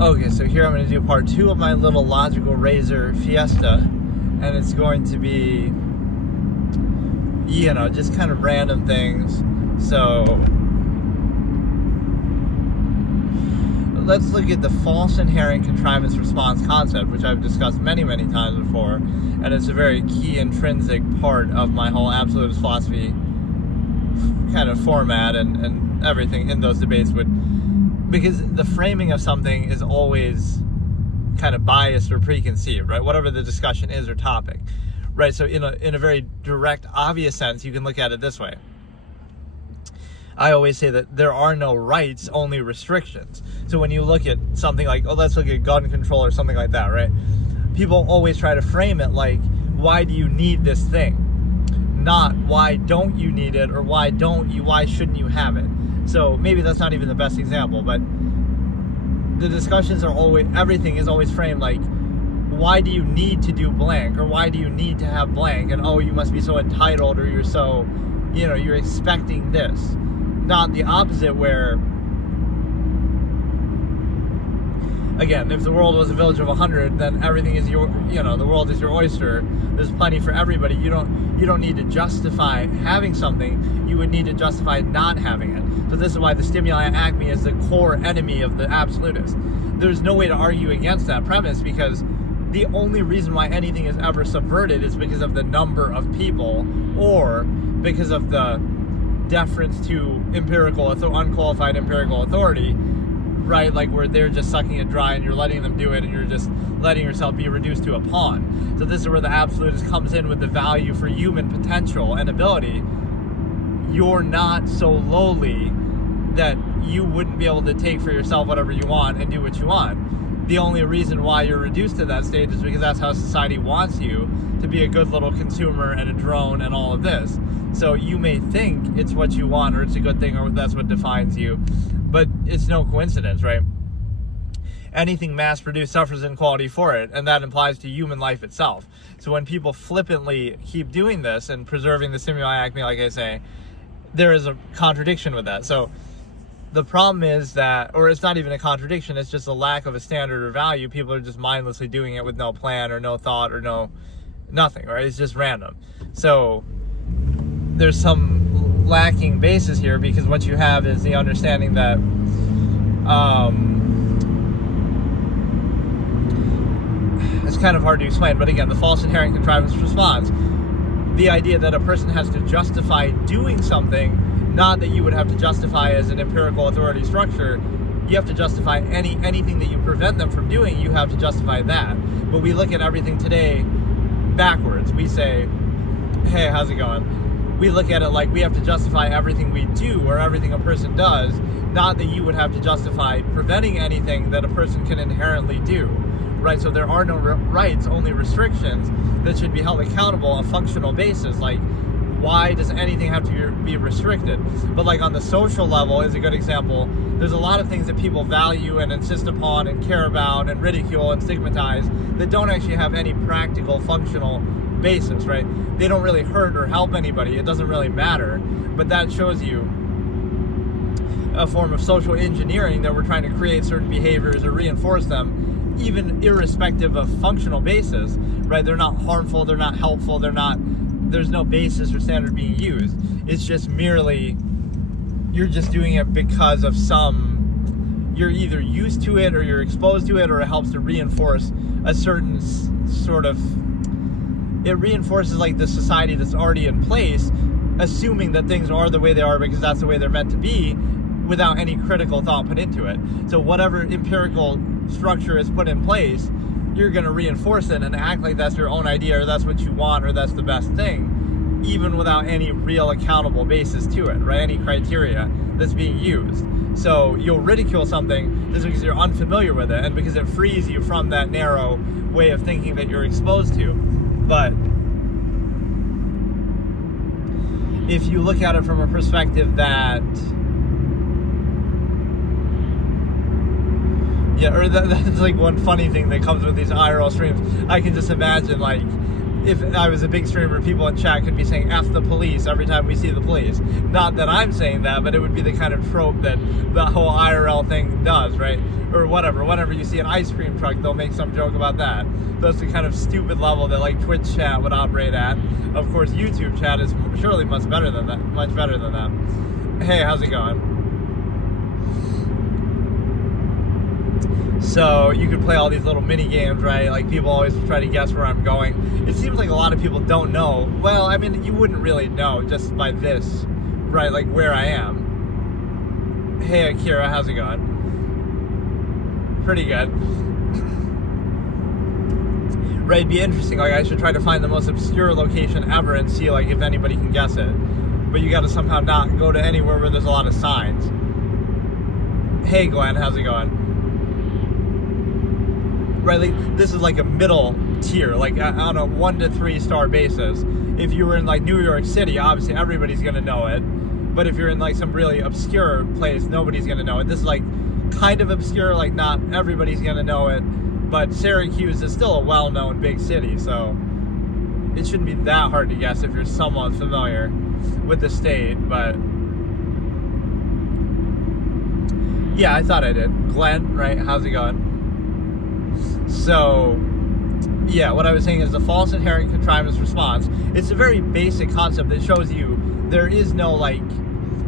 Okay, so here I'm going to do part 2 of my little logical razor fiesta, and it's going to be, just kind of random things. So let's look at the false inherent contrivance response concept, which I've discussed many, many times before, and it's a very key intrinsic part of my whole absolutist philosophy kind of format and everything in those debates because the framing of something is always kind of biased or preconceived, right? Whatever the discussion is or topic, right? So in a very direct, obvious sense, you can look at it this way. I always say that there are no rights, only restrictions. So when you look at something like, let's look at gun control or something like that, right? People always try to frame it like, why do you need this thing? Not why don't you need it, or why shouldn't you have it? So maybe that's not even the best example, but the discussions are always, everything is always framed like, why do you need to do blank, or why do you need to have blank, and you must be so entitled, or you're so, you're expecting this. Not the opposite, where, again, if the world was a village of 100, then everything is the world is your oyster. There's plenty for everybody. You don't need to justify having something. You would need to justify not having it. So this is why the stimuli acme is the core enemy of the absolutist. There's no way to argue against that premise, because the only reason why anything is ever subverted is because of the number of people, or because of the deference to unqualified empirical authority, right? Like where they're just sucking it dry and you're letting them do it, and you're just letting yourself be reduced to a pawn. So this is where the absolutist comes in with the value for human potential and ability. You're not so lowly that you wouldn't be able to take for yourself whatever you want and do what you want. The only reason why you're reduced to that stage is because that's how society wants you to be, a good little consumer and a drone and all of this. So you may think it's what you want, or it's a good thing, or that's what defines you, but it's no coincidence, right? Anything mass-produced suffers inequality for it, and that applies to human life itself. So when people flippantly keep doing this and preserving the stimuli acme, like I say, there is a contradiction with that. So the problem is that, or it's not even a contradiction, it's just a lack of a standard or value. People are just mindlessly doing it with no plan or no thought or nothing, right? It's just random. So there's some lacking basis here, because what you have is the understanding that it's kind of hard to explain, but again, the false inherent contrivance response, the idea that a person has to justify doing something, not that you would have to justify as an empirical authority structure. You have to justify anything that you prevent them from doing, you have to justify that. But we look at everything today backwards. We say, hey, how's it going? We look at it like we have to justify everything we do or everything a person does, not that you would have to justify preventing anything that a person can inherently do, right? So there are no rights, only restrictions that should be held accountable on a functional basis. Like, why does anything have to be restricted? But like on the social level is a good example. There's a lot of things that people value and insist upon and care about and ridicule and stigmatize that don't actually have any practical, functional basis, right? They don't really hurt or help anybody. It doesn't really matter. But that shows you a form of social engineering, that we're trying to create certain behaviors or reinforce them, even irrespective of functional basis, right? They're not harmful, they're not helpful, there's no basis or standard being used. It's just merely, you're just doing it because of you're either used to it or you're exposed to it, or it helps to reinforce a certain sort of, it reinforces like the society that's already in place, assuming that things are the way they are because that's the way they're meant to be, without any critical thought put into it. So whatever empirical structure is put in place, you're going to reinforce it and act like that's your own idea, or that's what you want, or that's the best thing, even without any real accountable basis to it, right? Any criteria that's being used. So you'll ridicule something just because you're unfamiliar with it, and because it frees you from that narrow way of thinking that you're exposed to. But if you look at it from a perspective that, yeah, or that's like one funny thing that comes with these IRL streams. I can just imagine like if I was a big streamer, people in chat could be saying F the police every time we see the police. Not that I'm saying that, but it would be the kind of trope that the whole IRL thing does, right? Or whatever. Whenever you see an ice cream truck, they'll make some joke about that. That's the kind of stupid level that like Twitch chat would operate at. Of course, YouTube chat is surely much better than that. Much better than that. Hey, how's it going? So you could play all these little mini games, right? Like people always try to guess where I'm going. It seems like a lot of people don't know. Well, I mean, you wouldn't really know just by this, right? Like where I am. Hey, Akira, how's it going? Pretty good. Right, it'd be interesting. Like I should try to find the most obscure location ever and see like if anybody can guess it. But you got to somehow not go to anywhere where there's a lot of signs. Hey, Glenn, how's it going? Right, like, this is like a middle tier, like on a 1 to 3 star basis. If you were in like New York City, obviously everybody's gonna know it. But if you're in like some really obscure place, nobody's gonna know it. This is like kind of obscure, like not everybody's gonna know it. But Syracuse is still a well-known big city, so it shouldn't be that hard to guess if you're somewhat familiar with the state. But yeah, I thought I did. Glenn, right? How's it going? So, yeah, what I was saying is the false inherent contrivance response. It's a very basic concept that shows you there is no, like,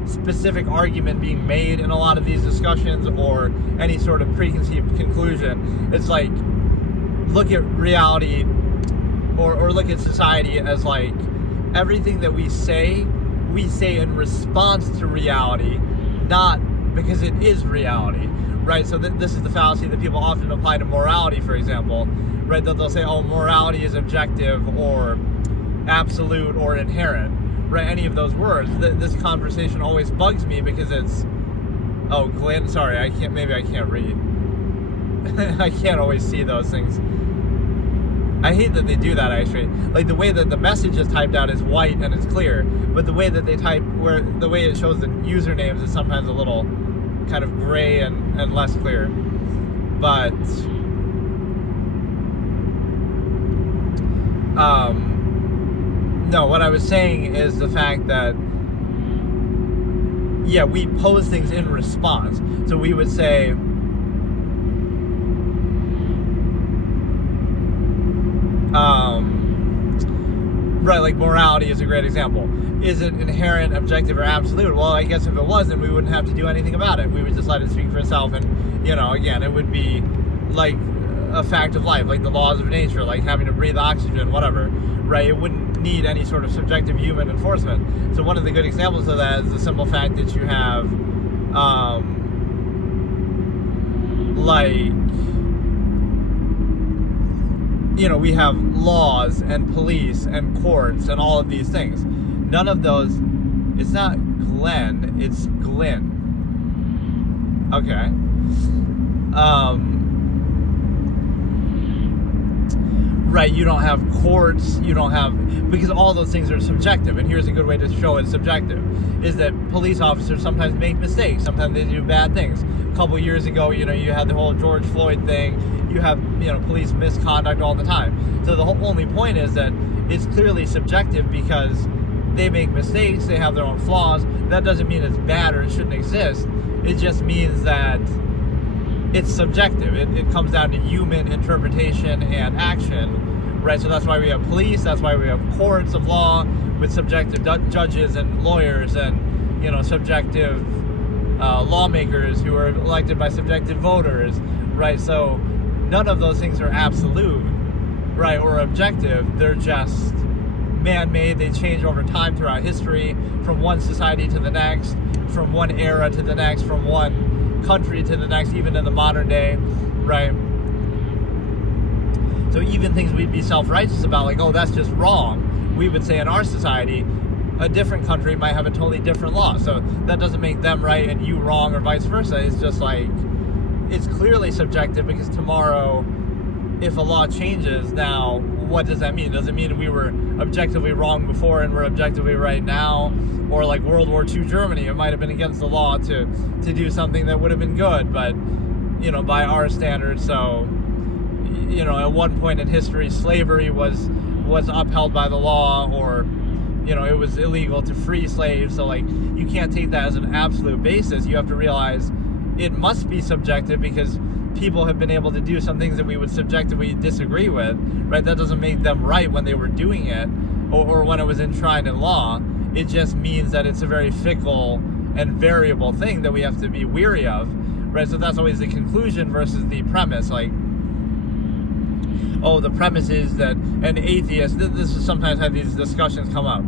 specific argument being made in a lot of these discussions or any sort of preconceived conclusion. It's like, look at reality or look at society as, like, everything that we say in response to reality, not because it is reality. Right, so this is the fallacy that people often apply to morality, for example, right? That they'll say, oh, morality is objective or absolute or inherent, right? Any of those words. This conversation always bugs me because it's, oh, Glenn, sorry, maybe I can't read. I can't always see those things. I hate that they do that, actually. Like, the way that the message is typed out is white and it's clear, but the way that they type, the way it shows the usernames is sometimes a little kind of gray and less clear. But no, what I was saying is the fact that, yeah, we pose things in response. So we would say, right, like morality is a great example. Is it inherent, objective, or absolute? Well, I guess if it wasn't, we wouldn't have to do anything about it. We would just let it speak for itself, and, you know, again, it would be like a fact of life, like the laws of nature, like having to breathe oxygen, whatever, right? It wouldn't need any sort of subjective human enforcement. So one of the good examples of that is the simple fact that you have, like, you know, we have laws and police and courts and all of these things. None of those, it's not Glenn, it's Glenn. Okay. Right, you don't have courts, you don't have, because all those things are subjective, and here's a good way to show it's subjective, is that police officers sometimes make mistakes, sometimes they do bad things. A couple years ago, you know, you had the whole George Floyd thing, you have, you know, police misconduct all the time. So the only point is that it's clearly subjective because they make mistakes, they have their own flaws. That doesn't mean it's bad or it shouldn't exist. It just means that it's subjective. It comes down to human interpretation and action, right? So that's why we have police, that's why we have courts of law with subjective judges and lawyers and, you know, subjective lawmakers who are elected by subjective voters, right? So none of those things are absolute, right, or objective. They're just man-made. They change over time throughout history, from one society to the next, from one era to the next, from one country to the next, even in the modern day, right? So even things we'd be self-righteous about, like, oh, that's just wrong, we would say in our society, a different country might have a totally different law. So that doesn't make them right and you wrong or vice versa. It's just like, it's clearly subjective because tomorrow, if a law changes, now what does that mean? Does it mean we were objectively wrong before and we're objectively right now? Or like World War II Germany, it might have been against the law to do something that would have been good, but, you know, by our standards. So, you know, at one point in history, slavery was was upheld by the law, or it was illegal to free slaves. So like, you can't take that as an absolute basis. You have to realize it must be subjective, because people have been able to do some things that we would subjectively disagree with, right? That doesn't make them right when they were doing it, or when it was enshrined in law. It just means that it's a very fickle and variable thing that we have to be weary of, right? So that's always the conclusion versus the premise. Like, the premise is that an atheist, this is sometimes how these discussions come up.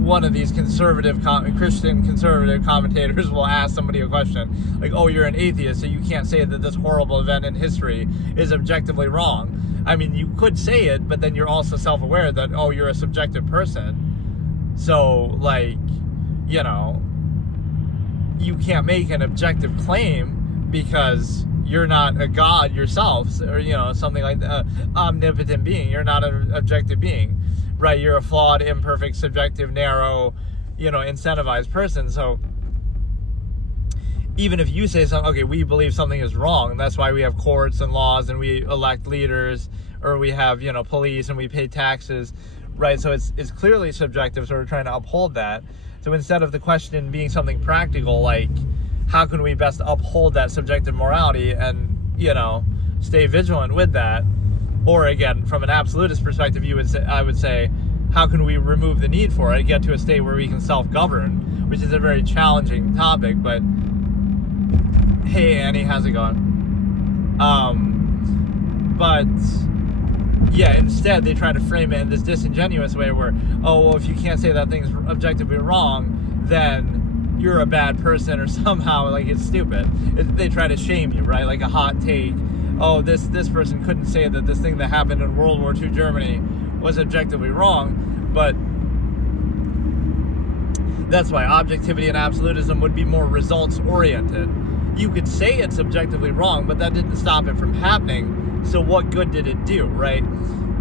One of these Christian conservative commentators will ask somebody a question like, you're an atheist, so you can't say that this horrible event in history is objectively wrong. I mean, you could say it, but then you're also self-aware that, you're a subjective person. So, like, you can't make an objective claim because you're not a god yourself, or, something like that, omnipotent being. You're not an objective being. Right, you're a flawed, imperfect, subjective, narrow, incentivized person. So even if you say something, okay, we believe something is wrong, that's why we have courts and laws, and we elect leaders, or we have, police, and we pay taxes, right? So it's clearly subjective, so we're trying to uphold that. So instead of the question being something practical, like, how can we best uphold that subjective morality and, stay vigilant with that? Or again, from an absolutist perspective, I would say, how can we remove the need for it, get to a state where we can self-govern, which is a very challenging topic. But hey, Annie, how's it going? But yeah, instead they try to frame it in this disingenuous way where, if you can't say that thing's objectively wrong, then you're a bad person, or somehow like it's stupid. They try to shame you, right? Like a hot take. This person couldn't say that this thing that happened in World War II Germany was objectively wrong, but that's why objectivity and absolutism would be more results-oriented. You could say it's objectively wrong, but that didn't stop it from happening, so what good did it do, right?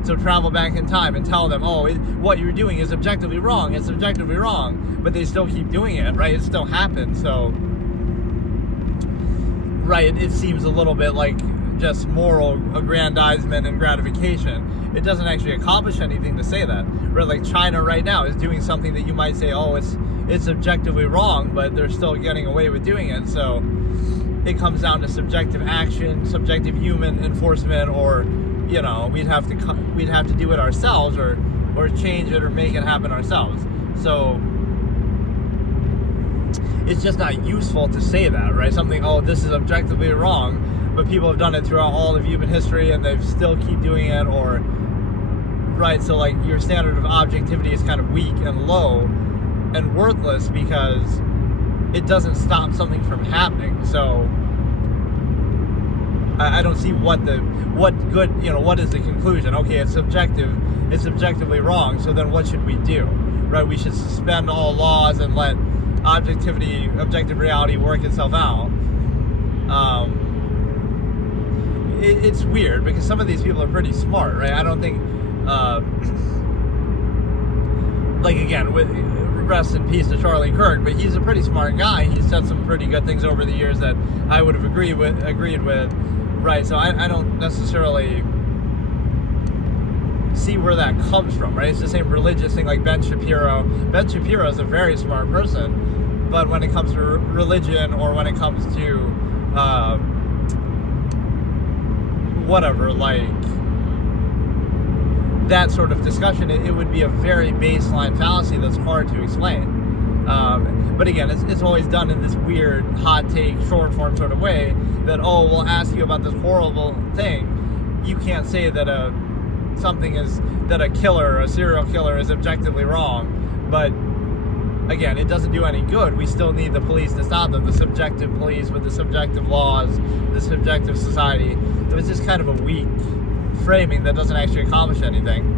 So travel back in time and tell them, what you're doing is objectively wrong, it's objectively wrong, but they still keep doing it, right? It still happens, so right, it seems a little bit like just moral aggrandizement and gratification. It doesn't actually accomplish anything to say that. Right? Like China right now is doing something that you might say, it's objectively wrong, but they're still getting away with doing it. So it comes down to subjective action, subjective human enforcement, or we'd have to do it ourselves, or change it or make it happen ourselves. So it's just not useful to say that, right? Something, this is objectively wrong, but people have done it throughout all of human history and they still keep doing it, or right, so like your standard of objectivity is kind of weak and low and worthless because it doesn't stop something from happening. So I don't see what is the conclusion? Okay, it's subjective, it's subjectively wrong, so then what should we do? Right, we should suspend all laws and let objective reality work itself out. It's weird because some of these people are pretty smart, right? I don't think, again, with rest in peace to Charlie Kirk, but he's a pretty smart guy. He's said some pretty good things over the years that I would have agreed with, right? So I don't necessarily see where that comes from, right? It's the same religious thing like Ben Shapiro. Ben Shapiro is a very smart person, but when it comes to religion, or when it comes to whatever, like that sort of discussion, it would be a very baseline fallacy that's hard to explain. But again, it's always done in this weird hot take, short form sort of way that, we'll ask you about this horrible thing. You can't say that a killer, a serial killer, is objectively wrong, but again, it doesn't do any good. We still need the police to stop them, the subjective police with the subjective laws, the subjective society. So it's just kind of a weak framing that doesn't actually accomplish anything.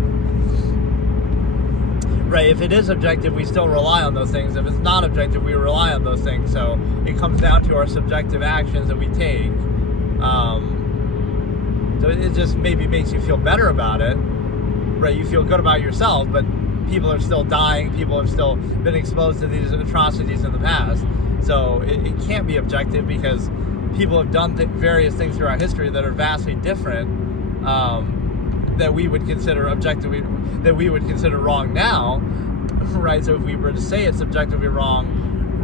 Right, if it is objective, we still rely on those things. If it's not objective, we rely on those things. So it comes down to our subjective actions that we take. So it just maybe makes you feel better about it. Right, you feel good about yourself, but people are still dying. People have still been exposed to these atrocities in the past. So it can't be objective, because people have done various things throughout history that are vastly different, that we would consider objectively, that we would consider wrong now, right? So if we were to say it's objectively wrong,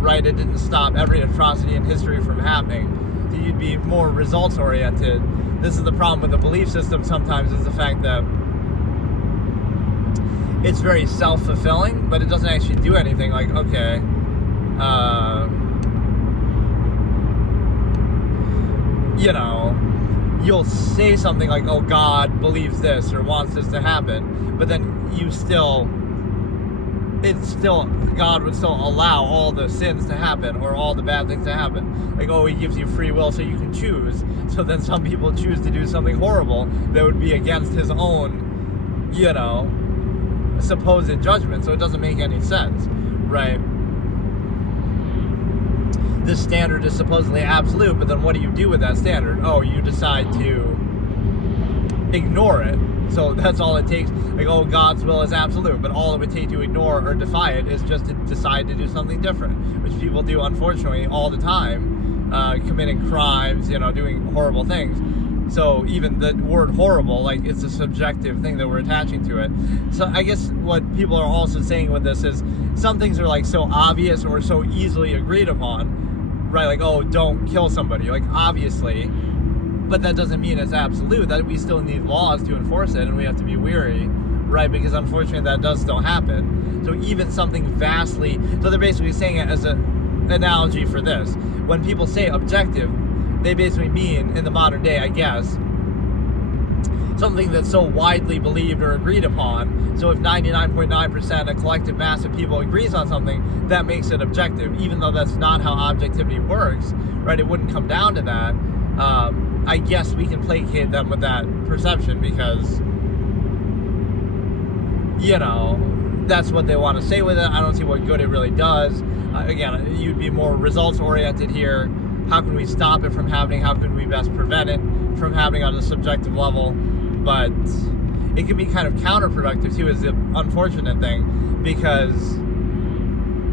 right, it didn't stop every atrocity in history from happening. So you'd be more results oriented. This is the problem with the belief system sometimes, is the fact that it's very self-fulfilling, but it doesn't actually do anything. Like, okay, you know, you'll say something like, oh, God believes this or wants this to happen, but then God would still allow all the sins to happen or all the bad things to happen. Like, oh, he gives you free will so you can choose. So then some people choose to do something horrible that would be against his own, you know, supposed judgment. So it doesn't make any sense, right? This standard is supposedly absolute, but then what do you do with that standard? Oh, you decide to ignore it. So that's all it takes. Like, oh, God's will is absolute, but all it would take to ignore or defy it is just to decide to do something different, which people do, unfortunately, all the time, committing crimes, you know, doing horrible things. So even the word horrible, like, it's a subjective thing that we're attaching to it. So I guess what people are also saying with this is some things are like so obvious or so easily agreed upon, right? Like, oh, don't kill somebody, like, obviously. But that doesn't mean it's absolute, that we still need laws to enforce it, and we have to be wary, right? Because unfortunately that does still happen. So even something vastly, so they're basically saying it as an analogy for this. When people say objective, they basically mean, in the modern day, I guess, something that's so widely believed or agreed upon. So if 99.9% a collective mass of people agrees on something, that makes it objective, even though that's not how objectivity works, right? It wouldn't come down to that. I guess we can placate them with that perception because, you know, that's what they want to say with it. I don't see what good it really does. Again, you'd be more results oriented here. How can we stop it from happening? How can we best prevent it from happening on a subjective level? But it can be kind of counterproductive too, is the unfortunate thing, because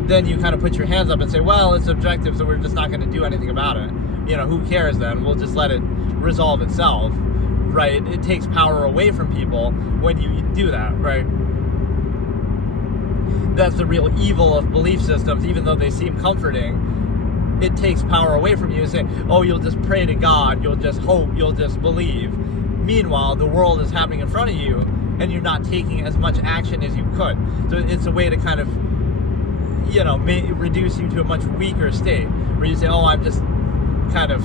then you kind of put your hands up and say, well, it's objective, so we're just not going to do anything about it. You know, who cares then? We'll just let it resolve itself, right? It takes power away from people when you do that, right? That's the real evil of belief systems, even though they seem comforting. It takes power away from you and say, oh, you'll just pray to God, you'll just hope, you'll just believe. Meanwhile, the world is happening in front of you, and you're not taking as much action as you could. So it's a way to kind of, you know, reduce you to a much weaker state, where you say, oh, I'm just kind of,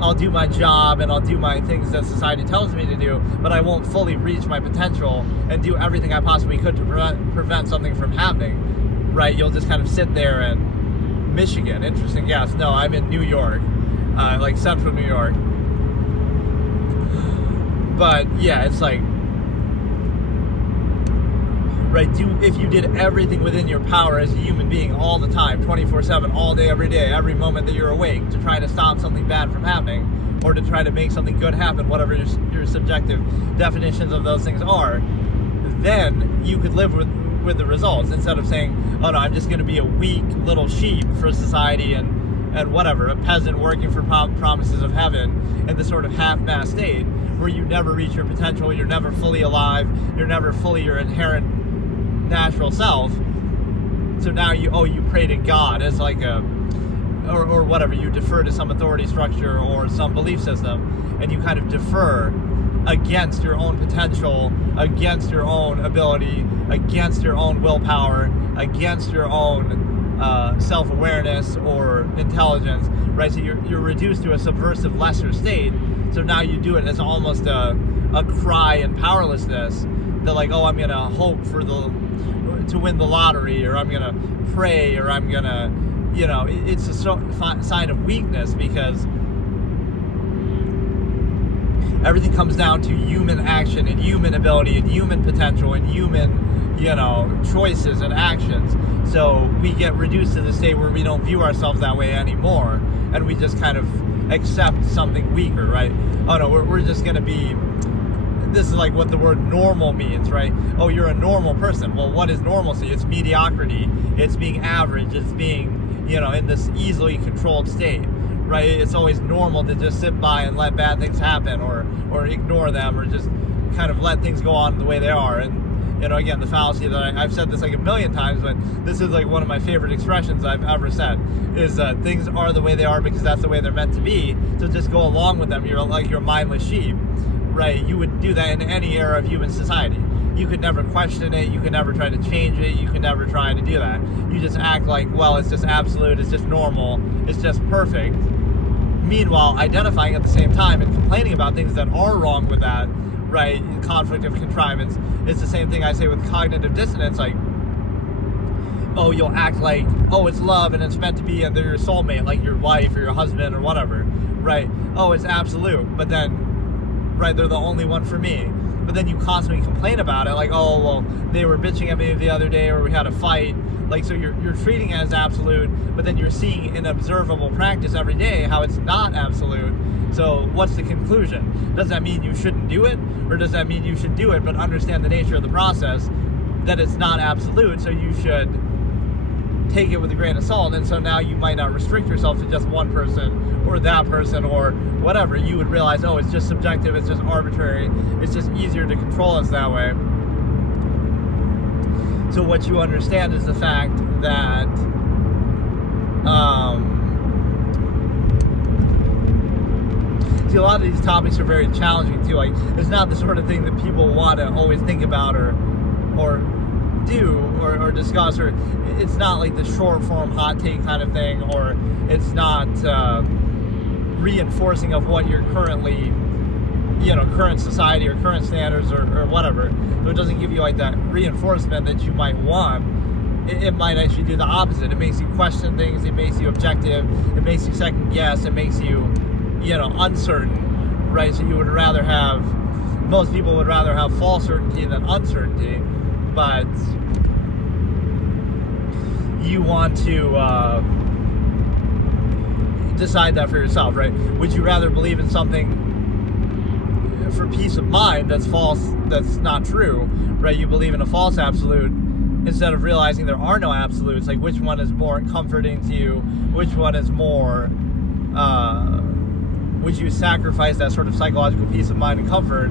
I'll do my job and I'll do my things that society tells me to do, but I won't fully reach my potential and do everything I possibly could to prevent something from happening, right? You'll just kind of sit there and Michigan, interesting guess. No, I'm in New York, like central New York. But yeah, it's like, right, if you did everything within your power as a human being all the time, 24/7, all day, every day, every moment that you're awake, to try to stop something bad from happening, or to try to make something good happen, whatever your subjective definitions of those things are, then you could live with the results, instead of saying, oh no, I'm just going to be a weak little sheep for society and whatever, a peasant working for promises of heaven in this sort of half-mast state where you never reach your potential, you're never fully alive, you're never fully your inherent natural self. So now you pray to God as like or whatever, you defer to some authority structure or some belief system, and you kind of defer against your own potential, against your own ability, against your own willpower, against your own self-awareness or intelligence, right? So you're reduced to a subversive lesser state. So now you do it as almost a cry in powerlessness, that like, oh, I'm gonna hope to win the lottery, or I'm gonna pray, or I'm gonna, you know, it's a sign of weakness, because everything comes down to human action and human ability and human potential and human, you know, choices and actions. So we get reduced to the state where we don't view ourselves that way anymore, and we just kind of accept something weaker, right? Oh no, we're just gonna be, this is like what the word normal means, right? Oh, you're a normal person. Well, what is normalcy? It's mediocrity. It's being average. It's being, in this easily controlled state, right? It's always normal to just sit by and let bad things happen, or ignore them, or just kind of let things go on the way they are. And again, the fallacy that I've said this like a million times, but this is like one of my favorite expressions I've ever said, is things are the way they are because that's the way they're meant to be. So just go along with them. You're like your mindless sheep, right? You would do that in any era of human society. You could never question it. You could never try to change it. You could never try to do that. You just act like, well, it's just absolute. It's just normal. It's just perfect. Meanwhile, identifying at the same time and complaining about things that are wrong with that, right? Conflict of contrivance. It's the same thing I say with cognitive dissonance. Like, oh, you'll act like, oh, it's love and it's meant to be, and they're your soulmate, like your wife or your husband or whatever, right? Oh, it's absolute, but then, right, they're the only one for me. But then you constantly complain about it, like, oh, well, they were bitching at me the other day, or we had a fight. Like, so you're treating it as absolute, but then you're seeing in observable practice every day how it's not absolute. So what's the conclusion? Does that mean you shouldn't do it? Or does that mean you should do it but understand the nature of the process, that it's not absolute, so you should take it with a grain of salt? And so now you might not restrict yourself to just one person or that person or whatever. You would realize, oh, it's just subjective, it's just arbitrary, it's just easier to control us that way. So what you understand is the fact that see, a lot of these topics are very challenging too. Like, it's not the sort of thing that people want to always think about or do or discuss, or it's not like the short form hot take kind of thing, or it's not reinforcing of what you're currently, current society or current standards or whatever. So it doesn't give you like that reinforcement that you might want. It might actually do the opposite. It makes you question things. It makes you objective. It makes you second guess. It makes you, uncertain, right? So you would rather have, most people would rather have false certainty than uncertainty, but you want to decide that for yourself, right? Would you rather believe in something for peace of mind that's false, that's not true, right? You believe in a false absolute instead of realizing there are no absolutes. Like, which one is more comforting to you? Which one is more, would you sacrifice that sort of psychological peace of mind and comfort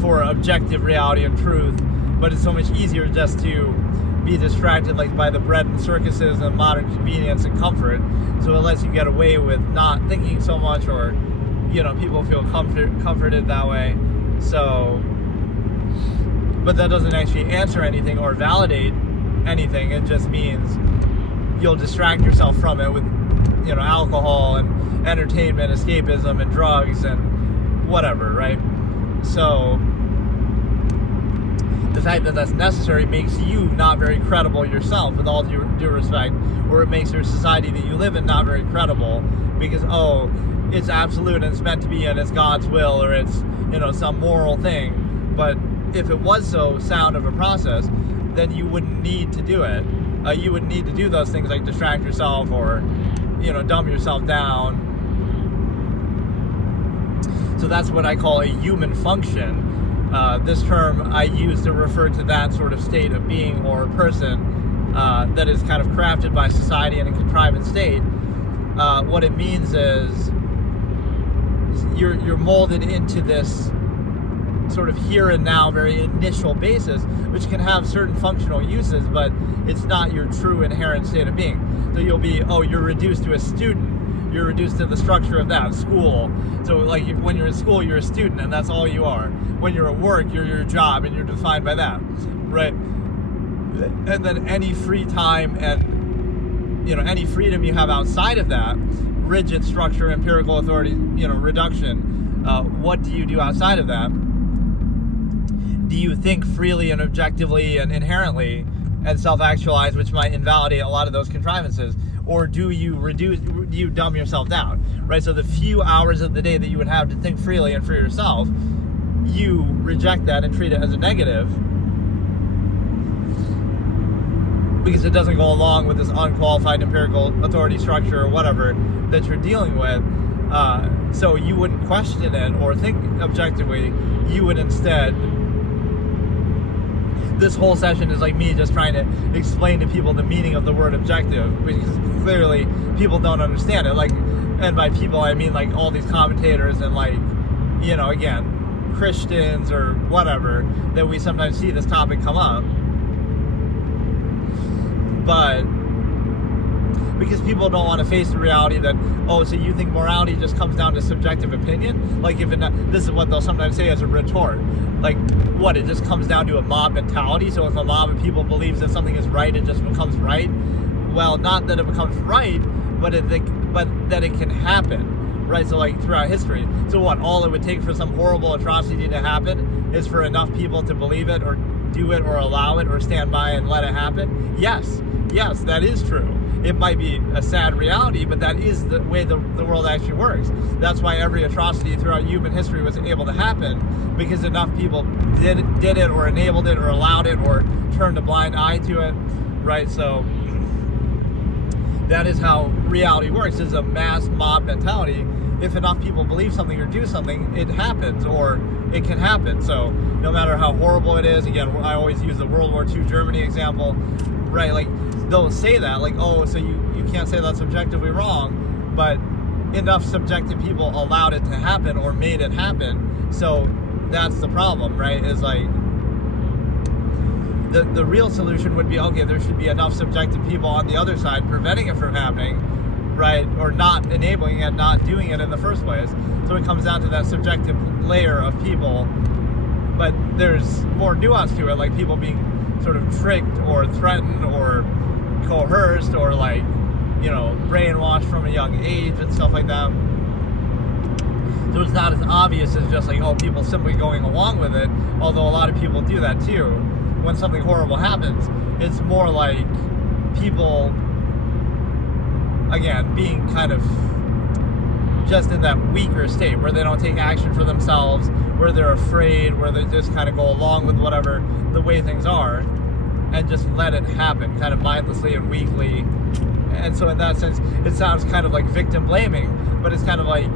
for objective reality and truth? But it's so much easier just to be distracted, like, by the bread and circuses and modern convenience and comfort. So it lets you get away with not thinking so much, or people feel comforted that way. So, but that doesn't actually answer anything or validate anything. It just means you'll distract yourself from it with, alcohol and entertainment, escapism and drugs and whatever, right? So the fact that that's necessary makes you not very credible yourself, with all due respect, or it makes your society that you live in not very credible, because, oh, it's absolute and it's meant to be and it's God's will, or it's, some moral thing. But if it was so sound of a process, then you wouldn't need to do it. You wouldn't need to do those things like distract yourself or, dumb yourself down. So that's what I call a human function. This term I use to refer to that sort of state of being or person that is kind of crafted by society in a contrivance state. What it means is you're molded into this sort of here and now, very initial basis, which can have certain functional uses, but it's not your true inherent state of being. So you'll be, you're reduced to a student. You're reduced to the structure of that, school. So like when you're in school, you're a student, and that's all you are. When you're at work, you're your job, and you're defined by that, right? And then any free time and, any freedom you have outside of that, rigid structure, empirical authority, reduction, what do you do outside of that? Do you think freely and objectively and inherently and self-actualize, which might invalidate a lot of those contrivances? Or do you dumb yourself down, right? So the few hours of the day that you would have to think freely and for yourself, you reject that and treat it as a negative because it doesn't go along with this unqualified empirical authority structure or whatever that you're dealing with. So you wouldn't question it or think objectively. You would instead this whole session is like me just trying to explain to people the meaning of the word objective, because clearly people don't understand it. Like, and by people I mean like all these commentators and like, you know, again, Christians or whatever, that we sometimes see this topic come up. But because people don't want to face the reality that, oh, so you think morality just comes down to subjective opinion? Like, this is what they'll sometimes say as a retort. Like, what, it just comes down to a mob mentality? So if a mob of people believes that something is right, it just becomes right? Well, not that it becomes right, but that it can happen, right? So like throughout history. So what, all it would take for some horrible atrocity to happen is for enough people to believe it or do it or allow it or stand by and let it happen? Yes, that is true. It might be a sad reality, but that is the way the world actually works. That's why every atrocity throughout human history was able to happen, because enough people did it or enabled it or allowed it or turned a blind eye to it, right? So that is how reality works, is a mass mob mentality. If enough people believe something or do something, it happens, or it can happen. So no matter how horrible it is, again, I always use the World War II Germany example, right? Like, they'll say that, like, oh, so you can't say that's objectively wrong, but enough subjective people allowed it to happen or made it happen. So that's the problem, right? Is like, the real solution would be, okay, there should be enough subjective people on the other side preventing it from happening, right? Or not enabling it, not doing it in the first place. So it comes down to that subjective layer of people, but there's more nuance to it, like people being sort of tricked or threatened or coerced or, like, you know, brainwashed from a young age and stuff like that. So it's not as obvious as just like, oh, people simply going along with it, although a lot of people do that too. When something horrible happens, it's more like people, again, being kind of just in that weaker state where they don't take action for themselves, where they're afraid, where they just kind of go along with whatever the way things are and just let it happen kind of mindlessly and weakly. And so in that sense, it sounds kind of like victim blaming, but it's kind of like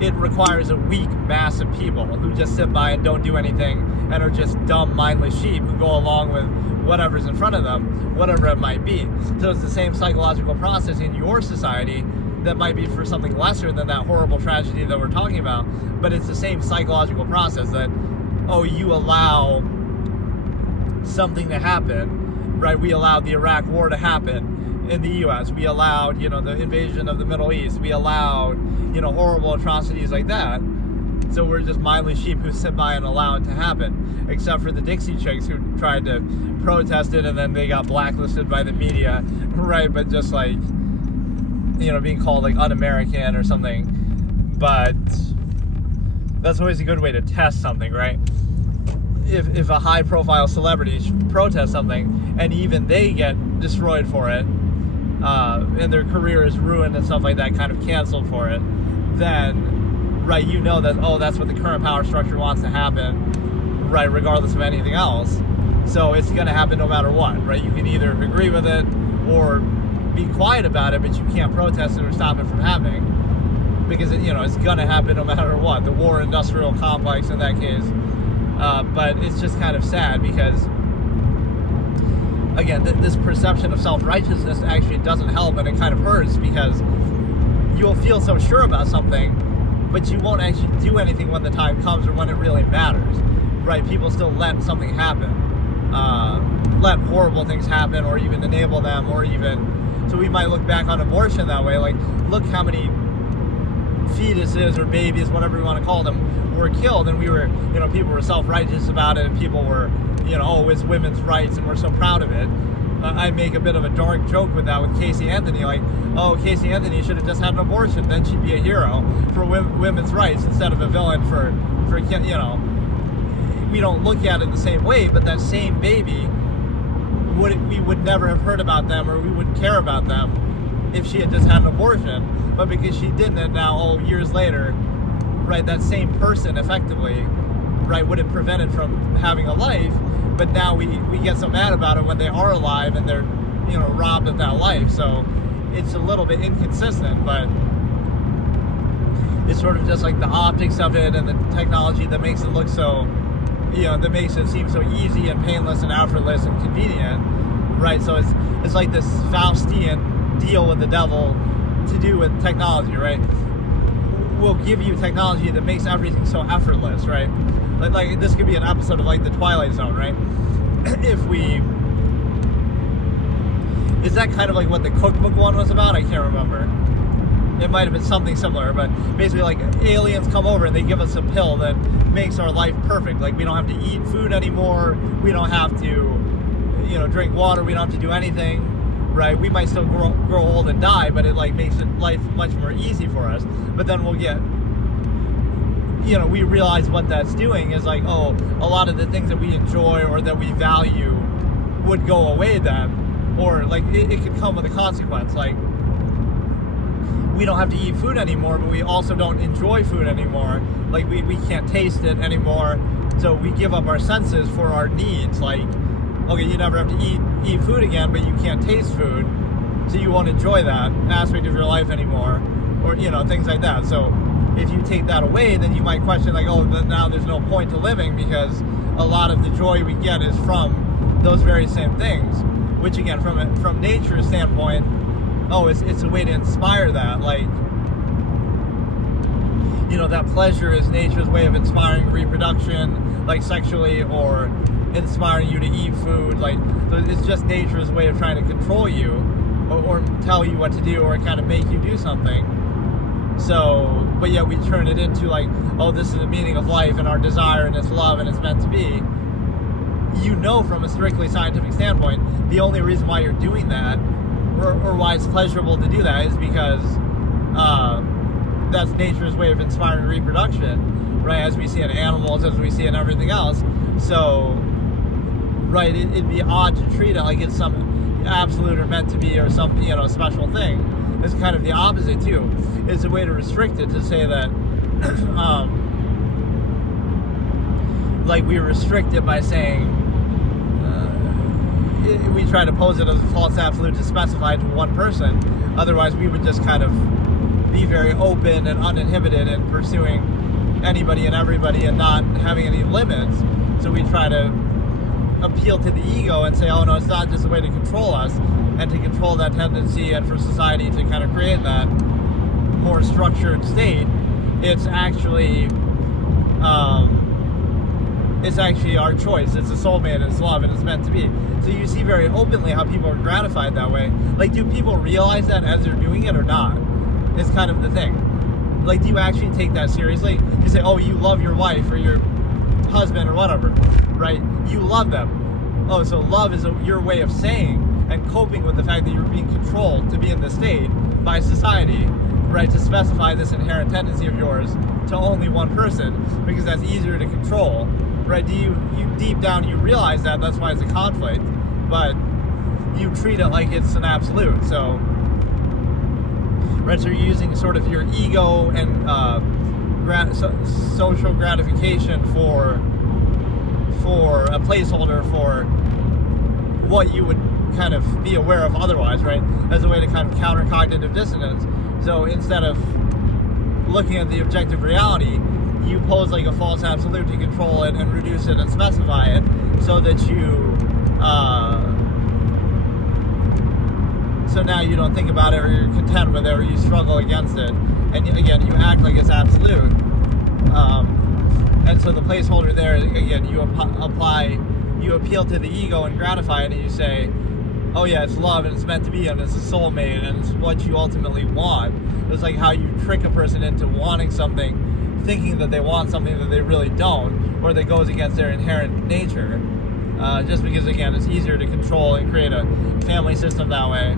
it requires a weak mass of people who just sit by and don't do anything and are just dumb, mindless sheep who go along with whatever's in front of them, whatever it might be. So it's the same psychological process in your society that might be for something lesser than that horrible tragedy that we're talking about, but it's the same psychological process that, oh, you allow something to happen, right? We allowed the Iraq War to happen in the U.S. We allowed, you know, the invasion of the Middle East. We allowed, you know, horrible atrocities like that. So we're just mindless sheep who sit by and allow it to happen, except for the Dixie Chicks who tried to protest it and then they got blacklisted by the media, right? But just like, you know, being called like un-American or something. But that's always a good way to test something, right? If a high-profile celebrity protests something and even they get destroyed for it, and their career is ruined and stuff like that, kind of canceled for it, then, right, you know that, oh, that's what the current power structure wants to happen, right, regardless of anything else. So it's going to happen no matter what, right? You can either agree with it or be quiet about it, but you can't protest it or stop it from happening, because it, you know, it's going to happen no matter what. The war industrial complex in that case. But it's just kind of sad because, again, this perception of self-righteousness actually doesn't help, and it kind of hurts because you'll feel so sure about something, but you won't actually do anything when the time comes or when it really matters, right? People still let something happen, let horrible things happen, or even enable them, or even, so we might look back on abortion that way, like, look how many fetuses or babies, whatever you want to call them, were killed, and we were, you know, people were self-righteous about it, and people were, you know, oh, it's women's rights, and we're so proud of it. I make a bit of a dark joke with that with Casey Anthony, like, oh, Casey Anthony should have just had an abortion, then she'd be a hero for women's rights instead of a villain for you know. We don't look at it the same way, but that same baby, we would never have heard about them, or we wouldn't care about them if she had just had an abortion. But because she didn't, and now, oh, years later, right, that same person effectively, right, would have prevented from having a life, but now we get so mad about it when they are alive and they're, you know, robbed of that life. So it's a little bit inconsistent, but it's sort of just like the optics of it and the technology that makes it look so that makes it seem so easy and painless and effortless and convenient, right? So it's like this Faustian deal with the devil to do with technology, right? We'll give you technology that makes everything so effortless, right? Like this could be an episode of like the Twilight Zone, right? Is that kind of like what the cookbook one was about? I can't remember. It might have been something similar, but basically like aliens come over and they give us a pill that makes our life perfect. Like we don't have to eat food anymore. We don't have to, drink water. We don't have to do anything, right? We might still grow old and die, but it like makes life much more easy for us. But then we'll get, we realize what that's doing is like, oh, a lot of the things that we enjoy or that we value would go away then, or like it could come with a consequence. Like, we don't have to eat food anymore, but we also don't enjoy food anymore. Like we can't taste it anymore, so we give up our senses for our needs. Like, okay, you never have to eat food again, but you can't taste food, so you won't enjoy that aspect of your life anymore, or things like that. So if you take that away, then you might question like, oh, then now there's no point to living, because a lot of the joy we get is from those very same things. Which again, from nature's standpoint, it's a way to inspire that. Like, that pleasure is nature's way of inspiring reproduction, like sexually, or inspiring you to eat food. Like, it's just nature's way of trying to control you, or tell you what to do, or kind of make you do something. So, but yet we turn it into like, oh, this is the meaning of life and our desire and it's love and it's meant to be. From a strictly scientific standpoint, the only reason why you're doing that, or why it's pleasurable to do that, is because that's nature's way of inspiring reproduction, right? As we see in animals, as we see in everything else. So, right, it'd be odd to treat it like it's some absolute or meant to be or some, special thing. It's kind of the opposite too. It's a way to restrict it, to say that, like we restrict it by saying, we try to pose it as a false absolute to specify to one person. Otherwise, we would just kind of be very open and uninhibited in pursuing anybody and everybody and not having any limits. So we try to appeal to the ego and say, oh no, it's not just a way to control us and to control that tendency and for society to kind of create that more structured state. It's actually our choice. It's a soulmate, it's love, and it's meant to be. So you see very openly how people are gratified that way. Like, do people realize that as they're doing it or not? Is kind of the thing. Like, do you actually take that seriously? You say, oh, you love your wife or your husband or whatever, right? You love them. Oh, so love is your way of saying and coping with the fact that you're being controlled to be in this state by society, right? To specify this inherent tendency of yours to only one person, because that's easier to control, right? You deep down, you realize that's why it's a conflict, but you treat it like it's an absolute. So, right, so you're using sort of your ego and social gratification for a placeholder for what you would kind of be aware of otherwise, right? As a way to kind of counter cognitive dissonance. So instead of looking at the objective reality, you pose like a false absolute to control it and reduce it and specify it, so that so now you don't think about it, or you're content with it, or you struggle against it, and again, you act like it's absolute. And so the placeholder there, again, you appeal to the ego and gratify it, and you say, oh yeah, it's love and it's meant to be and it's a soulmate and it's what you ultimately want. It's like how you trick a person into wanting something, thinking that they want something that they really don't, or that goes against their inherent nature, just because, again, it's easier to control and create a family system that way.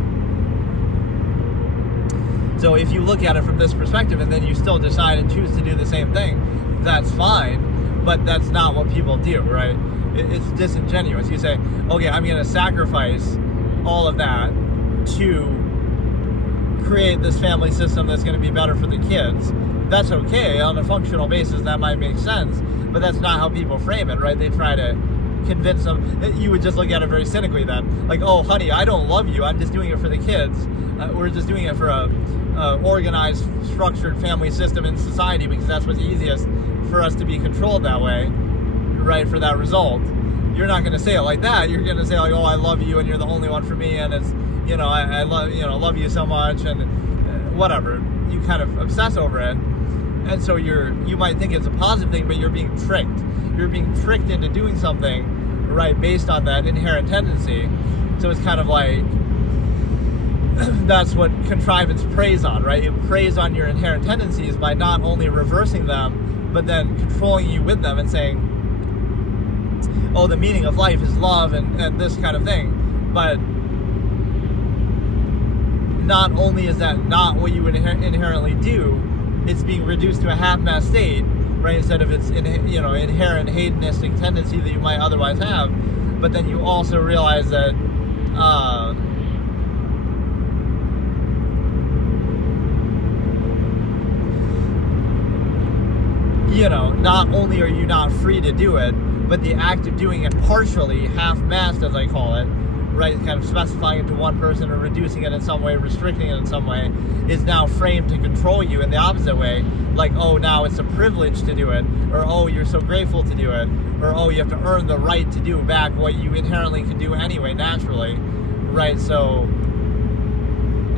So if you look at it from this perspective and then you still decide and choose to do the same thing, that's fine, but that's not what people do, right? It's disingenuous. You say, okay, I'm going to sacrifice all of that to create this family system that's going to be better for the kids. That's okay. On a functional basis, that might make sense, but that's not how people frame it, right? They try to convince them. You would just look at it very cynically then. Like, oh, honey, I don't love you. I'm just doing it for the kids. We're just doing it for a organized, structured family system in society, because that's what's easiest for us to be controlled that way, right, for that result, you're not going to say it like that. You're going to say like, oh, I love you and you're the only one for me, and it's, I love you so much, and whatever. You kind of obsess over it. And so you might think it's a positive thing, but you're being tricked. You're being tricked into doing something, right, based on that inherent tendency. So it's kind of like, that's what contrivance preys on, right? It preys on your inherent tendencies by not only reversing them, but then controlling you with them and saying, oh, the meaning of life is love and this kind of thing. But not only is that not what you would inherently do, it's being reduced to a half-mast state, right? Instead of its inherent hedonistic tendency that you might otherwise have. But then you also realize that not only are you not free to do it, but the act of doing it partially, half-mast as I call it, right, kind of specifying it to one person or reducing it in some way, restricting it in some way, is now framed to control you in the opposite way. Like, oh, now it's a privilege to do it, or oh, you're so grateful to do it, or oh, you have to earn the right to do back what you inherently could do anyway, naturally, right? So,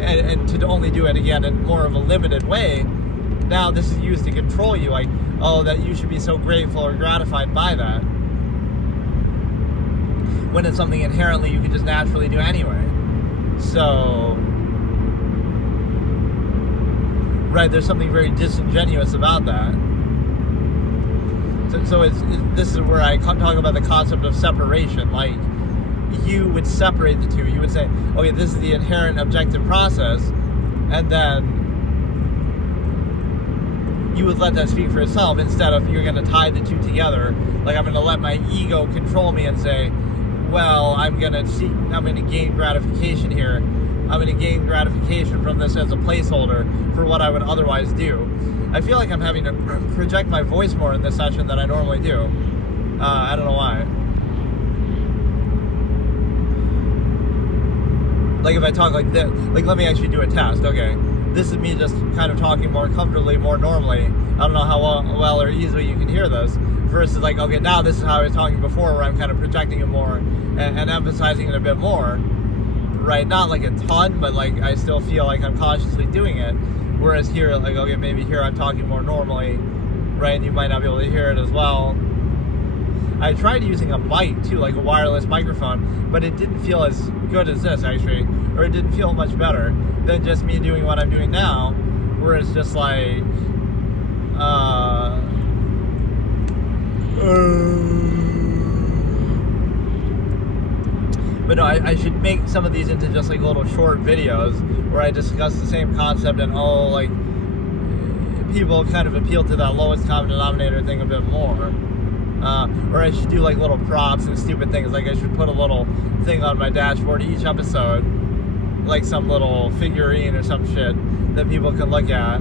and to only do it again in more of a limited way, now this is used to control you, like, oh, that you should be so grateful or gratified by that, when it's something inherently you can just naturally do anyway. So, right, there's something very disingenuous about that. So this is where I talk about the concept of separation. Like, you would separate the two. You would say, okay, this is the inherent objective process, and then you would let that speak for itself, instead of you're going to tie the two together. Like, I'm going to let my ego control me and say, well, I'm going to gain gratification here. I'm going to gain gratification from this as a placeholder for what I would otherwise do. I feel like I'm having to project my voice more in this session than I normally do. I don't know why. Like, if I talk like this, like, let me actually do a test. Okay, this is me just kind of talking more comfortably, more normally. I don't know how well or easily you can hear this. Versus like, okay, now this is how I was talking before, where I'm kind of projecting it more and emphasizing it a bit more, right? Not like a ton, but like I still feel like I'm consciously doing it. Whereas here, like, okay, maybe here I'm talking more normally, right? And you might not be able to hear it as well. I tried using a mic too, like a wireless microphone, but it didn't feel as good as this actually, or it didn't feel much better than just me doing what I'm doing now, where it's just like, but no, I should make some of these into just like little short videos where I discuss the same concept, and like people kind of appeal to that lowest common denominator thing a bit more. Or I should do like little props and stupid things, like I should put a little thing on my dashboard each episode, like some little figurine or some shit that people can look at.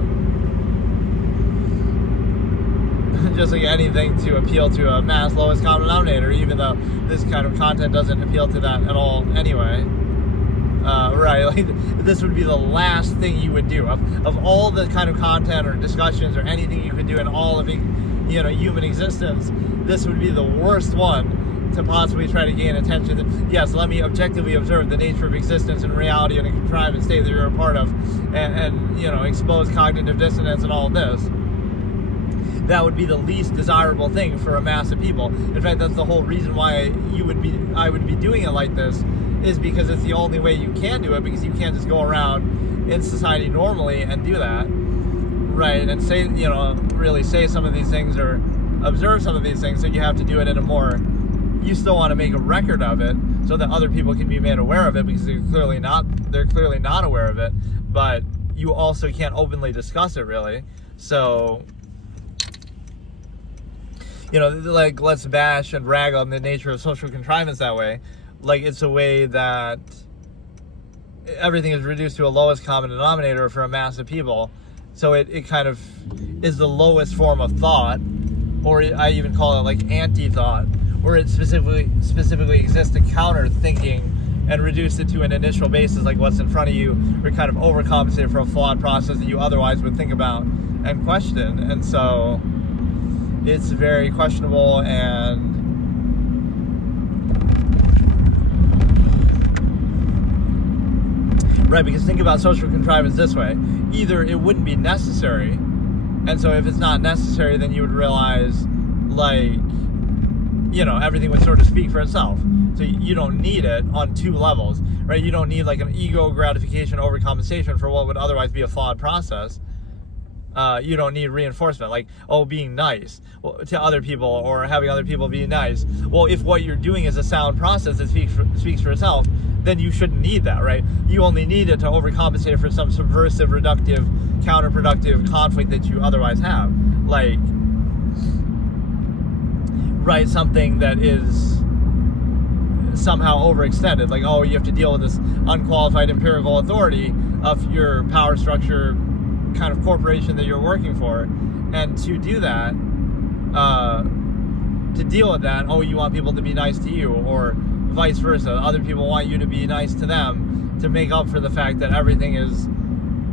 Just like anything to appeal to a mass lowest common denominator, even though this kind of content doesn't appeal to that at all anyway. Right, like this would be the last thing you would do. Of all the kind of content or discussions or anything you could do in all of human existence, this would be the worst one to possibly try to gain attention. Yes, let me objectively observe the nature of existence and reality in a contrived state that you're a part of, and expose cognitive dissonance and all of this. That would be the least desirable thing for a mass of people. In fact, that's the whole reason why I would be doing it like this, is because it's the only way you can do it, because you can't just go around in society normally and do that, right? And say, really say some of these things or observe some of these things. So you have to do it in a more, you still want to make a record of it so that other people can be made aware of it, because they're clearly not aware of it, but you also can't openly discuss it really. So, like, let's bash and rag on the nature of social contrivance that way. Like, it's a way that everything is reduced to a lowest common denominator for a mass of people. So it kind of is the lowest form of thought, or I even call it like anti-thought, where it specifically exists to counter thinking and reduce it to an initial basis, like what's in front of you, or kind of overcompensate for a flawed process that you otherwise would think about and question. And so it's very questionable. And right, because think about social contrivance this way. Either it wouldn't be necessary, and so if it's not necessary, then you would realize, like, you know, everything would sort of speak for itself. So you don't need it on two levels, right? You don't need like an ego gratification overcompensation for what would otherwise be a flawed process. You don't need reinforcement, like, oh, being nice to other people or having other people be nice. Well, if what you're doing is a sound process that speaks for itself, then you shouldn't need that, right? You only need it to overcompensate for some subversive, reductive, counterproductive conflict that you otherwise have. Like, right, something that is somehow overextended, like, oh, you have to deal with this unqualified empirical authority of your power structure kind of corporation that you're working for. And to do that, to deal with that, oh, you want people to be nice to you, or vice versa. Other people want you to be nice to them to make up for the fact that everything is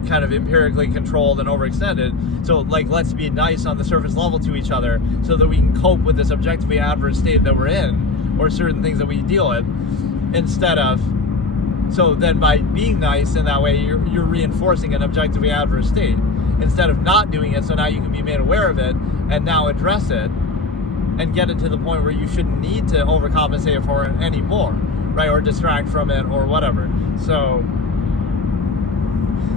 kind of empirically controlled and overextended. So, like, let's be nice on the surface level to each other so that we can cope with this objectively adverse state that we're in, or certain things that we deal with, instead of, so then by being nice in that way, you're reinforcing an objectively adverse state instead of not doing it. So now you can be made aware of it and now address it and get it to the point where you shouldn't need to overcompensate for it anymore, right? Or distract from it or whatever. So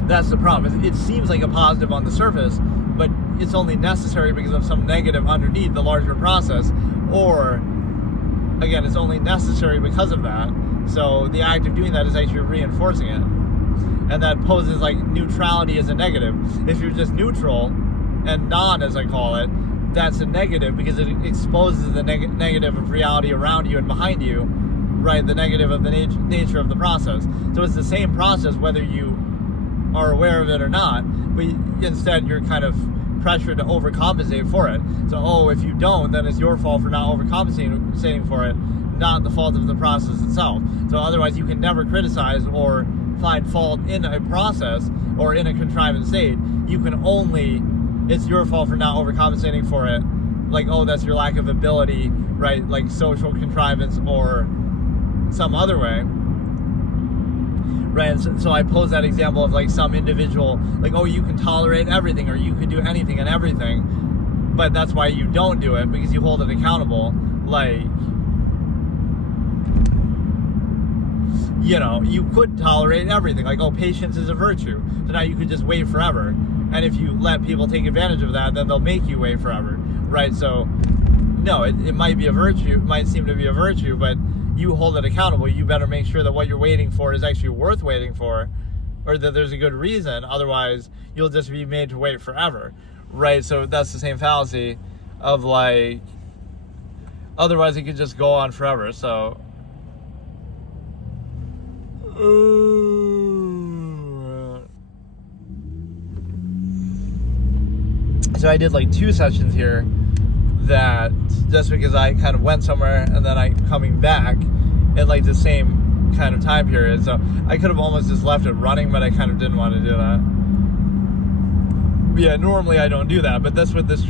that's the problem. It seems like a positive on the surface, but it's only necessary because of some negative underneath the larger process, or again, it's only necessary because of that. So the act of doing that is actually reinforcing it. And that poses like neutrality as a negative. If you're just neutral and non, as I call it, that's a negative because it exposes the negative of reality around you and behind you, right? The negative of the nature of the process. So it's the same process whether you are aware of it or not, but instead you're kind of pressured to overcompensate for it. So, oh, if you don't, then it's your fault for not overcompensating for it, not the fault of the process itself. So otherwise you can never criticize or find fault in a process or in a contrivance state. You can only, it's your fault for not overcompensating for it. Like, oh, that's your lack of ability, right? Like social contrivance or some other way. Right, and so I pose that example of like some individual, like, oh, you can tolerate everything or you can do anything and everything, but that's why you don't do it, because you hold it accountable. Like, you know, you could tolerate everything, like, oh, patience is a virtue, so now you could just wait forever, and if you let people take advantage of that, then they'll make you wait forever, right? So no, it might be a virtue, it might seem to be a virtue, but you hold it accountable. You better make sure that what you're waiting for is actually worth waiting for, or that there's a good reason. Otherwise, you'll just be made to wait forever, right? So that's the same fallacy of like, otherwise it could just go on forever. So I did like 2 sessions here that just because I kind of went somewhere and then I'm coming back in like the same kind of time period. So I could have almost just left it running, but I kind of didn't want to do that. Yeah, normally I don't do that, but that's what this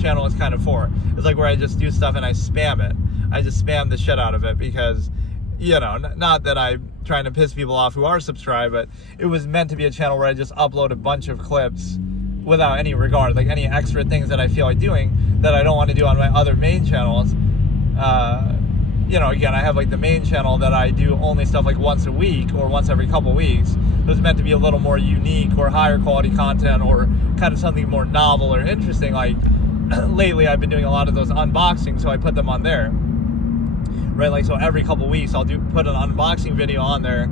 channel is kind of for. It's like where I just do stuff and I spam it. I just spam the shit out of it because, you know, not that I'm trying to piss people off who are subscribed, but it was meant to be a channel where I just upload a bunch of clips without any regard, like any extra things that I feel like doing that I don't want to do on my other main channels. You know, again, I have like the main channel that I do only stuff like once a week or once every couple weeks. So it's meant to be a little more unique or higher quality content or kind of something more novel or interesting. Like lately I've been doing a lot of those unboxings, so I put them on there. Right, like so every couple weeks I'll put an unboxing video on there.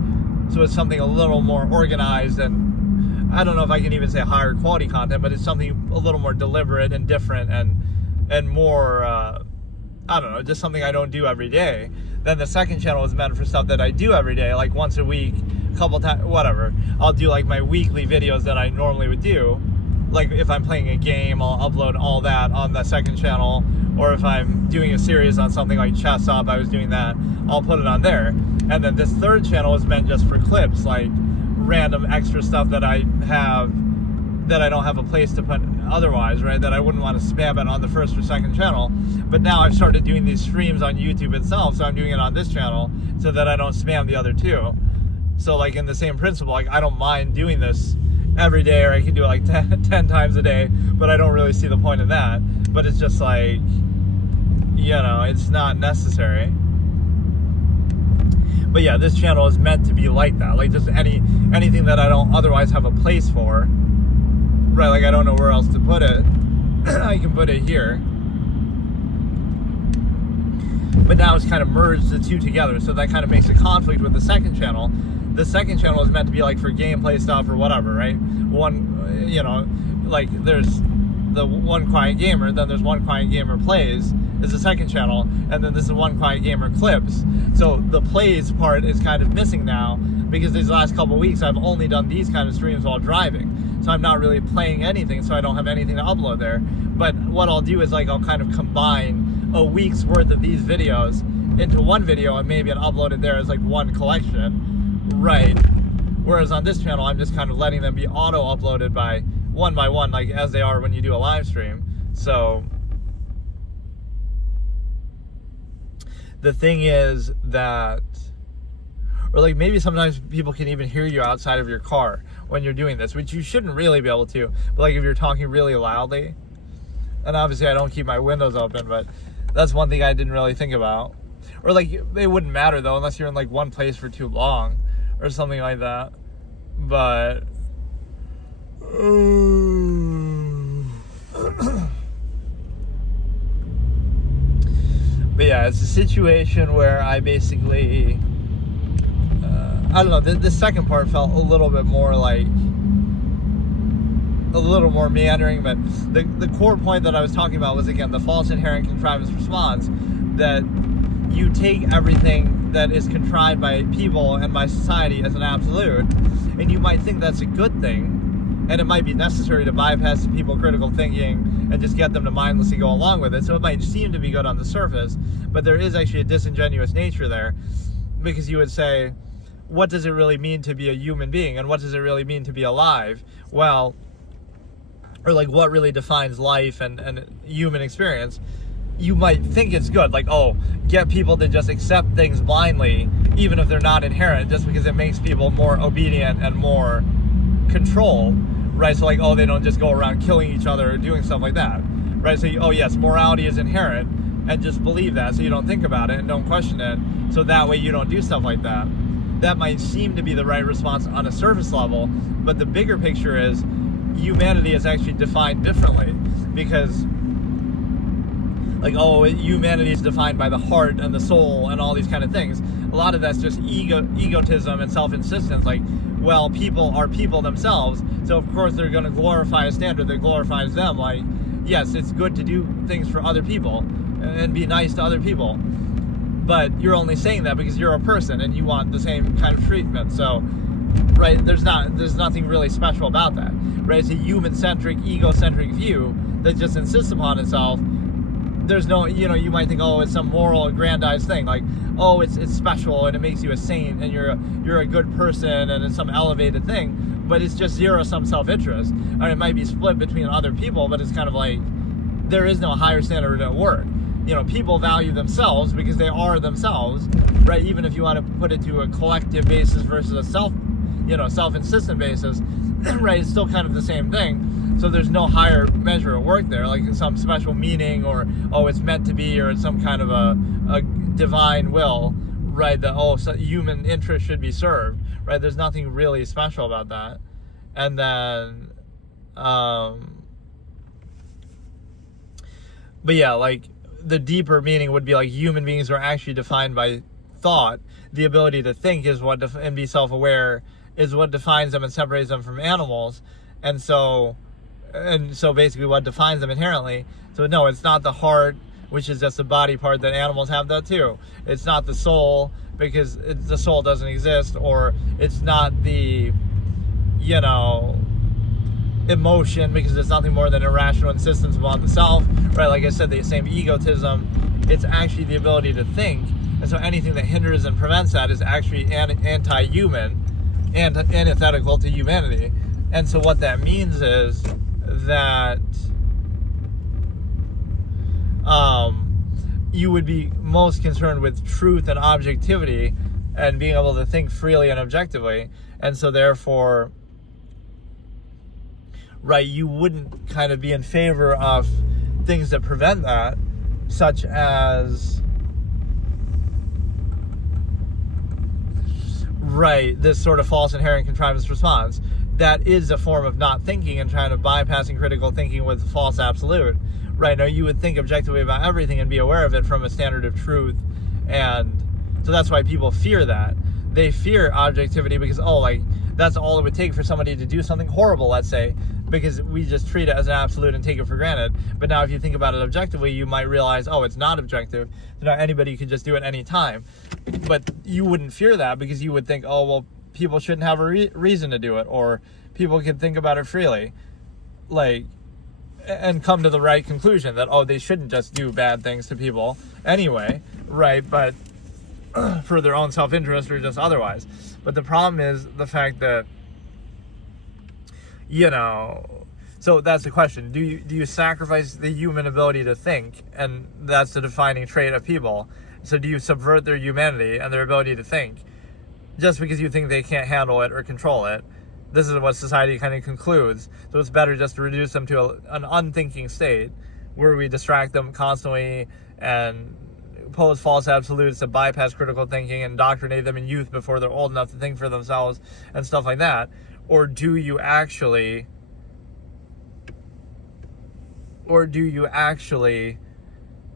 So it's something a little more organized, and I don't know if I can even say higher quality content, but it's something a little more deliberate and different and more, I don't know, just something I don't do every day. Then the second channel is meant for stuff that I do every day, like once a week, a couple times, whatever. I'll do like my weekly videos that I normally would do. Like if I'm playing a game, I'll upload all that on the second channel. Or if I'm doing a series on something like Chess Up, I was doing that, I'll put it on there. And then this third channel is meant just for clips, like random extra stuff that I have that I don't have a place to put otherwise, right? That I wouldn't want to spam it on the first or second channel. But now I've started doing these streams on YouTube itself, so I'm doing it on this channel so that I don't spam the other two. So like in the same principle, like I don't mind doing this every day, or I can do it like 10 times a day, but I don't really see the point in that. But it's just like, you know, it's not necessary. But yeah, this channel is meant to be like that. Like just anything that I don't otherwise have a place for, right? Like I don't know where else to put it. I can put it here. But now it's kind of merged the two together, so that kind of makes a conflict with the second channel. The second channel is meant to be like for gameplay stuff or whatever, right? One, you know, like there's the One Quiet Gamer, then there's One Quiet Gamer Plays is the second channel, and then this is One Quiet Gamer Clips. So the plays part is kind of missing now, because these last couple of weeks I've only done these kind of streams while driving. So I'm not really playing anything, so I don't have anything to upload there. But what I'll do is like I'll kind of combine a week's worth of these videos into one video, and maybe I'll upload it there as like one collection, right? Whereas on this channel, I'm just kind of letting them be auto-uploaded by one, like as they are when you do a live stream. So the thing is that, or like maybe sometimes people can even hear you outside of your car when you're doing this, which you shouldn't really be able to, but like if you're talking really loudly, and obviously I don't keep my windows open, but that's one thing I didn't really think about. Or like it wouldn't matter though, unless you're in like one place for too long or something like that. But but yeah, it's a situation where I basically I don't know, the second part felt a little bit more like a little more meandering, but the core point that I was talking about was, again, the false inherent contrivance response, that you take everything that is contrived by people and by society as an absolute, and you might think that's a good thing, and it might be necessary to bypass the people critical thinking and just get them to mindlessly go along with it. So it might seem to be good on the surface, but there is actually a disingenuous nature there, because you would say, what does it really mean to be a human being, and what does it really mean to be alive? Well, or like what really defines life and human experience? You might think it's good, like, oh, get people to just accept things blindly, even if they're not inherent, just because it makes people more obedient and more controlled, right? So like, oh, they don't just go around killing each other or doing stuff like that, right? So, oh yes, morality is inherent, and just believe that, so you don't think about it and don't question it, so that way you don't do stuff like that. That might seem to be the right response on a surface level, but the bigger picture is humanity is actually defined differently, because like, oh, humanity is defined by the heart and the soul and all these kind of things. A lot of that's just egotism and self-insistence. Like, well, people are people themselves, so of course they're going to glorify a standard that glorifies them. Like, yes, it's good to do things for other people and be nice to other people, but you're only saying that because you're a person and you want the same kind of treatment. So, right, there's nothing really special about that, right? It's a human-centric, egocentric view that just insists upon itself. There's no, you know, you might think, oh, it's some moral aggrandized thing, like, oh, it's special and it makes you a saint and you're a good person and it's some elevated thing, but it's just zero-sum self-interest. I mean, it might be split between other people, but it's kind of like there is no higher standard at work. You know, people value themselves because they are themselves, right? Even if you want to put it to a collective basis versus a self-insistent basis, right? It's still kind of the same thing. So there's no higher measure at work there, like some special meaning, or, oh, it's meant to be, or it's some kind of a divine will, right? That, oh, so human interest should be served, right? There's nothing really special about that. And then, but yeah, like, the deeper meaning would be like human beings are actually defined by thought. The ability to think is what and be self-aware is what defines them and separates them from animals. And so basically what defines them inherently. So no, it's not the heart, which is just a body part that animals have that too. It's not the soul, because the soul doesn't exist, or it's not the, you know, emotion, because it's nothing more than irrational insistence upon the self, right? Like I said, the same egotism. It's actually the ability to think, and so anything that hinders and prevents that is actually anti-human and antithetical to humanity. And so what that means is that you would be most concerned with truth and objectivity and being able to think freely and objectively. And so therefore, right, you wouldn't kind of be in favor of things that prevent that, such as, right, this sort of false inherent contrivance response. That is a form of not thinking and trying to bypassing critical thinking with false absolute. Right, now you would think objectively about everything and be aware of it from a standard of truth. And so that's why people fear that. They fear objectivity because, that's all it would take for somebody to do something horrible, let's say, because we just treat it as an absolute and take it for granted. But now if you think about it objectively, you might realize, it's not objective. So now anybody could just do it any time. But you wouldn't fear that because you would think, people shouldn't have a reason to do it, or people can think about it freely. And come to the right conclusion that, they shouldn't just do bad things to people anyway, right? But for their own self-interest or just otherwise. But the problem is the fact that, so that's the question. Do you sacrifice the human ability to think? And that's the defining trait of people. So do you subvert their humanity and their ability to think just because you think they can't handle it or control it? This is what society kind of concludes. So it's better just to reduce them to an unthinking state where we distract them constantly and pose false absolutes to bypass critical thinking and indoctrinate them in youth before they're old enough to think for themselves and stuff like that. Or do you actually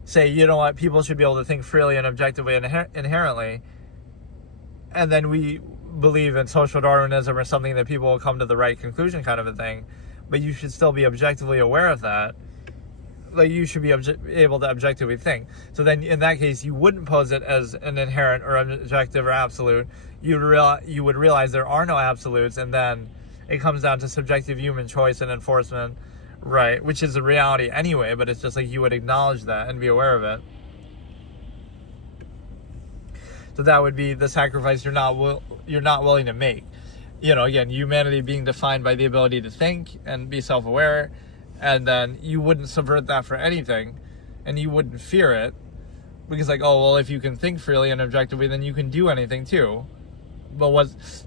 say, you know what, people should be able to think freely and objectively and inherently, and then we believe in social Darwinism or something that people will come to the right conclusion kind of a thing, but you should still be objectively aware of that. You should be able to objectively think. So then in that case, you wouldn't pose it as an inherent or objective or absolute. You would realize there are no absolutes, and then it comes down to subjective human choice and enforcement, right? Which is a reality anyway, but it's just you would acknowledge that and be aware of it. So that would be the sacrifice you're not willing to make. Again, humanity being defined by the ability to think and be self-aware, and then you wouldn't subvert that for anything, and you wouldn't fear it, because if you can think freely and objectively, then you can do anything too.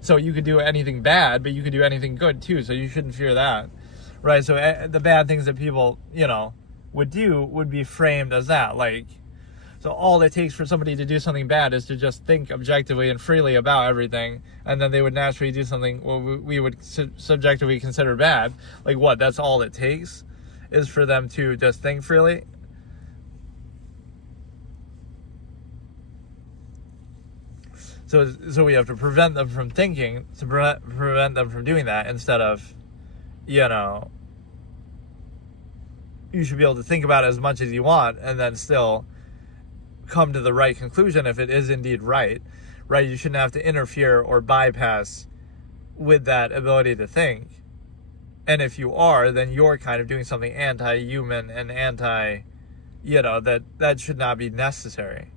So you could do anything bad, but you could do anything good too, so you shouldn't fear that, right? So the bad things that people, would do would be framed as that, so all it takes for somebody to do something bad is to just think objectively and freely about everything, and then they would naturally do something we would subjectively consider bad. That's all it takes is for them to just think freely? So we have to prevent them from thinking, to prevent them from doing that, instead of, you should be able to think about it as much as you want and then still come to the right conclusion if it is indeed right? You shouldn't have to interfere or bypass with that ability to think. And if you are, then you're kind of doing something anti-human and that should not be necessary.